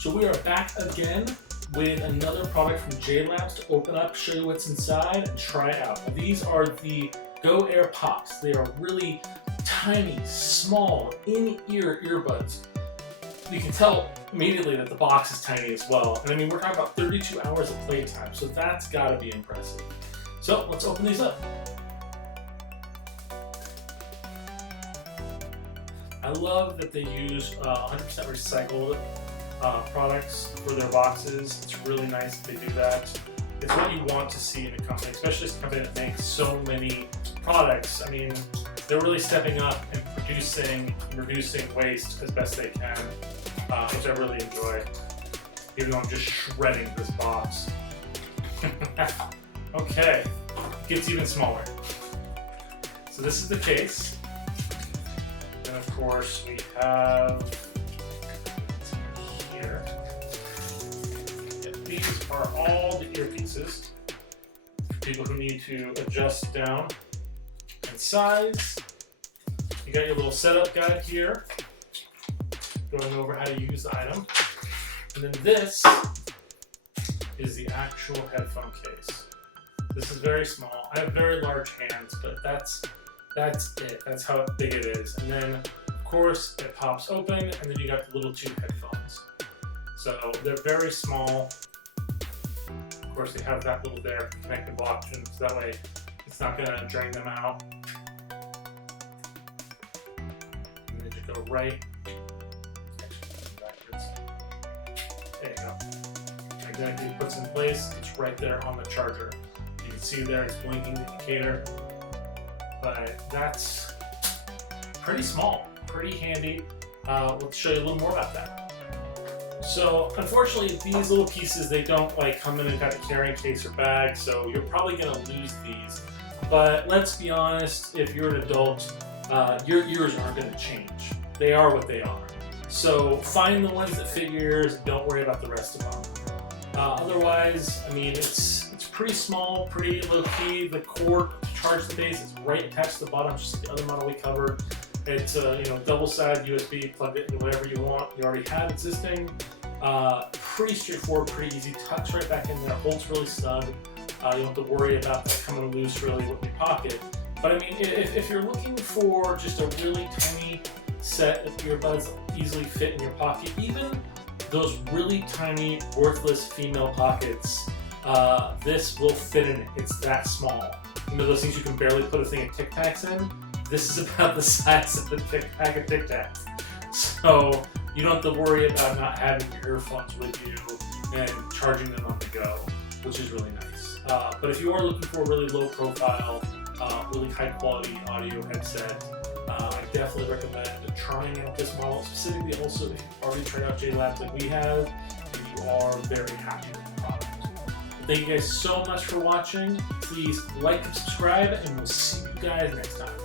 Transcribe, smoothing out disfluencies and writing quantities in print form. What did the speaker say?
So we are back again with another product from JLabs to open up, show you what's inside, and try it out. These are the Go Air Pops. They are really tiny, small, in-ear earbuds. You can tell immediately that the box is tiny as well. And I mean, we're talking about 32 hours of playtime, so that's gotta be impressive. So let's open these up. I love that they use 100% recycled products for their boxes. It's really nice that they do that. It's what you want to see in a company, especially a company that makes so many products. I mean, they're really stepping up and producing and reducing waste as best they can, which I really enjoy, even though I'm just shredding this box. Okay, it gets even smaller. So this is the case. And of course we have here. These are all the earpieces for people who need to adjust down and size. You got your little setup guide here, going over how to use the item. And then this is the actual headphone case. This is very small. I have very large hands, but that's it. That's how big it is. And then, of course, it pops open, and then you got the little tube headphones. So they're very small. Of course, they have that little there connectable option, so that way it's not gonna drain them out. And then you go right. Backwards. There you go. Exactly puts in place. It's right there on the charger. You can see there it's blinking the indicator. But that's pretty small, pretty handy. Let's show you a little more about that. So unfortunately, these little pieces, they don't like come in and got a carrying case or bag, so you're probably gonna lose these. But let's be honest, if you're an adult, your ears aren't gonna change. They are what they are. So find the ones that fit your ears, don't worry about the rest of them. Otherwise, I mean, it's pretty small, pretty low key. The cord to charge the base is right attached to the bottom, just like the other model we covered. It's double-sided USB, plug it into whatever you want. You already have existing. Pretty straightforward, pretty easy. Tucks right back in there, holds really snug. You don't have to worry about that coming loose really with your pocket. But I mean, if you're looking for just a really tiny set of earbuds that easily fit in your pocket, even those really tiny, worthless female pockets, this will fit in it. It's that small. You know those things you can barely put a thing of Tic Tacs in? This is about the size of the pack of Tic Tacs. So you don't have to worry about not having your earphones with you and charging them on the go, which is really nice. But if you are looking for a really low profile, really high quality audio headset, I definitely recommend trying out this model. Specifically also if you've already tried out JLabs like we have, and you are very happy with the product. Thank you guys so much for watching. Please like and subscribe, and we'll see you guys next time.